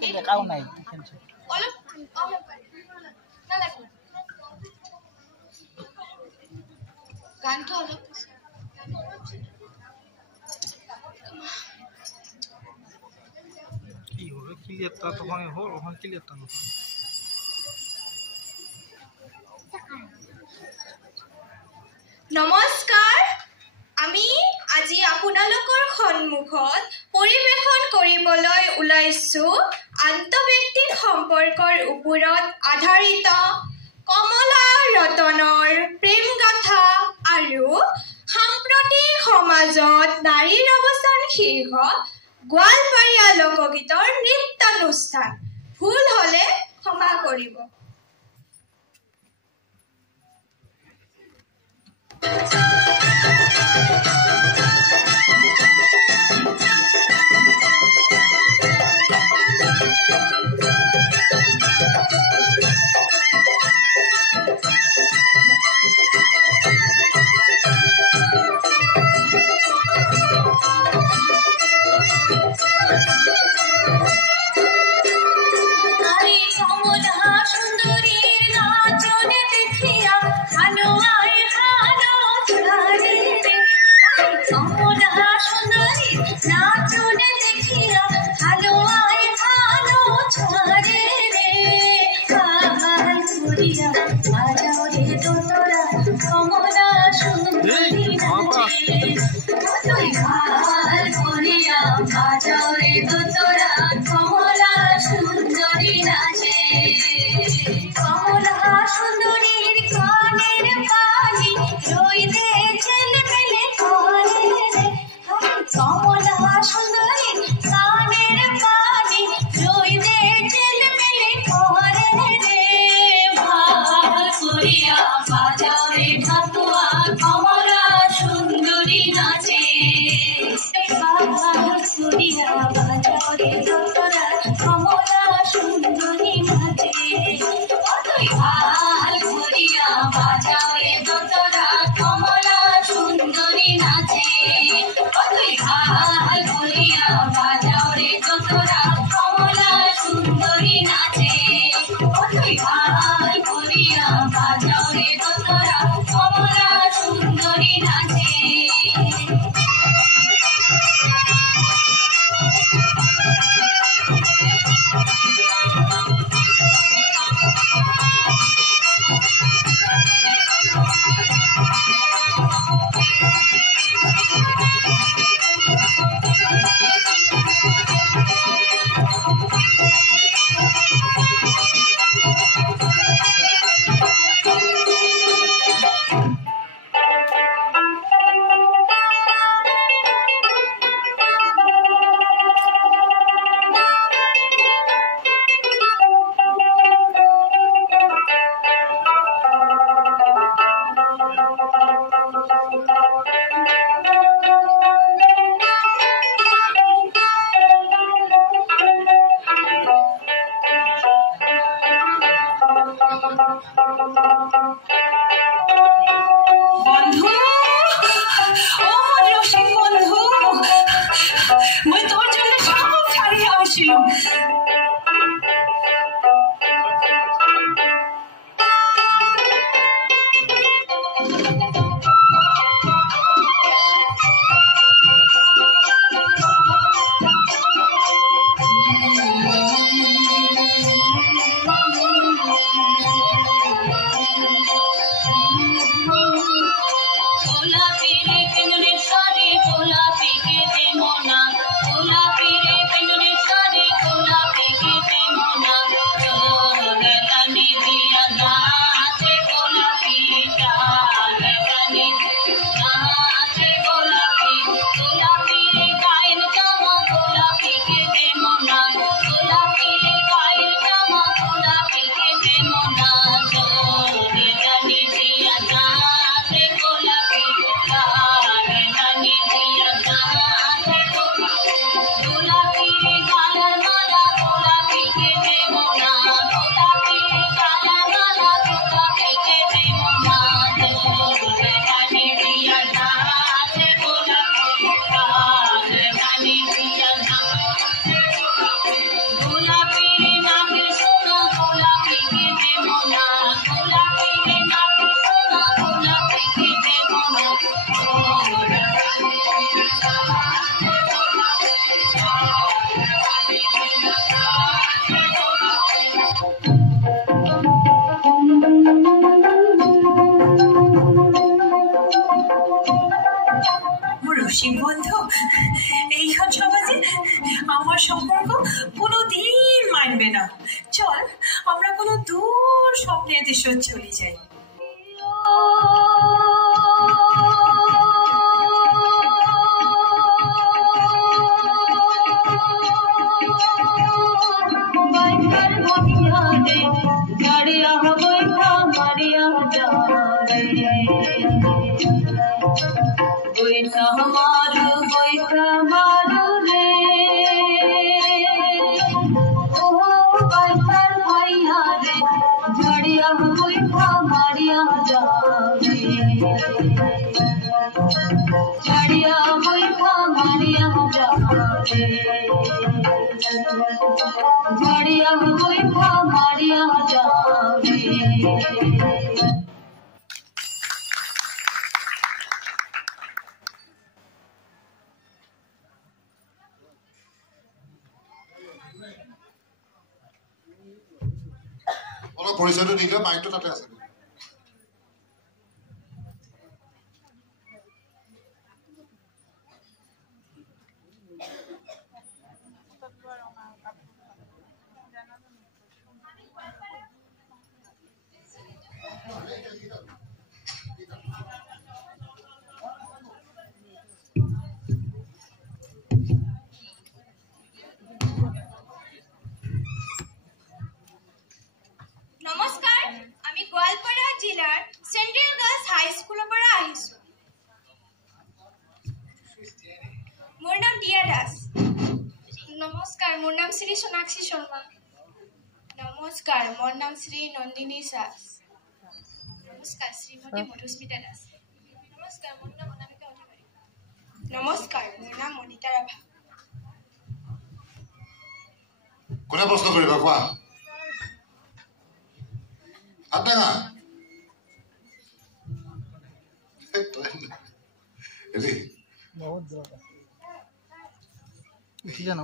cái câu này Kileta to হয় হল হয় kileta no নমস্কাৰ আমি আজি আপোনালোকৰ সন্মুখত পৰিবেশন কৰিবলৈ ওলাইছো আন্তঃব্যক্তিক সম্পৰ্কৰ ওপৰত আধাৰিত কমলা ৰতনৰ প্ৰেম গাথা আৰু সাম্প্ৰতিক সমাজত নাৰীৰ অৱস্থান শীৰ্ষক গোৱালপাৰীয়া লোকগীতৰ নৃত্যানুষ্ঠান ভুল হলে ক্ষমা কৰিব Hola, মানবে না। চল আমরা কোনো দূর স্বপ্নের দেশে চলে যাই। পৰিচয়টো দিলে মাইকটো তাতে আছে। নমস্কাৰ, আমি গোৱালপাৰা জিলাৰ চেণ্ট্ৰেল গাৰ্লছ হাইস্কুলৰ পৰা আহিছোঁ। মোৰ নাম দিয়া দাস। নমস্কাৰ, মোৰ নাম শ্ৰী সোণাক্ষী শৰ্মা। নমস্কাৰ, মোৰ নাম শ্ৰী নন্দিনী দাস। নমস্কাৰ, শ্ৰীমতী মধুস্মিতা দাস। নমস্কাৰ, মোৰ নাম অনামিকা অধিকাৰী। নমস্কাৰ, মোৰ নাম মনিতা ৰাভা। কোনে প্ৰশ্ন কৰিবা কোৱা? আটাঙা बहुत उठी जाना